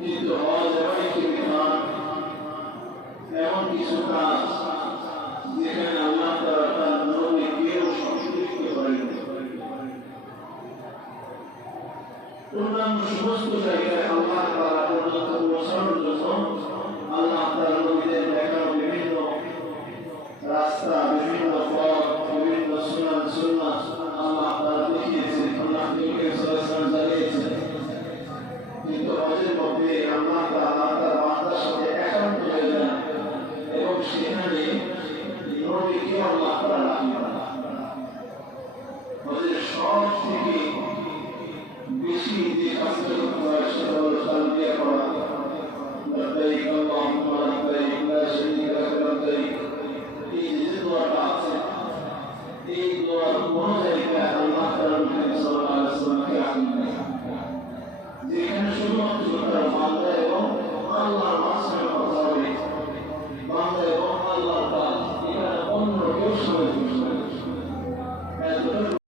কিন্তু হজ এমন একটি বিধান, এমন কিছু কাজ যেখানে আল্লাহ তার নবীকেও সংযুক্ত করেন। অন্যান্য সমস্ত জায়গায় আল্লাহ তাআলা পর্যন্ত পৌঁছানোর জন্য আল্লাহ তার নবীদের দেখানো বিভিন্ন রাস্তা, বিভিন্ন পথ, বিভিন্ন সুন্নাত আল্লাহ তাআলা দেখিয়েছেন, আল্লাহ নবী সাল্লাল্লাহু আলাইহি ওয়াসাল্লাম জানিয়েছেন। কিন্তু হজের মধ্যে আল্লাহ তাআলা তার বান্দার সাথে একান্ত হয়ে যান এবং সেখানে নবীকে আল্লাহ তাআলা রাখেন। হজের সব থেকে বেশি যে কাজটা করতে হয় সেটা হলো তালবিয়া করা, লব্বাইক আল্লাহুম্মা লব্বাইক লা শারীকা লাক লব্বাইক। এই যে দোয়াটা আছে, এই দোয়ার কোনো জায়গায় আল্লাহ তাআলা নবী সাল্লাল্লাহু আলাইহি ওয়াসাল্লামকে রাখেন না, যেখানে শুধুমাত্র তার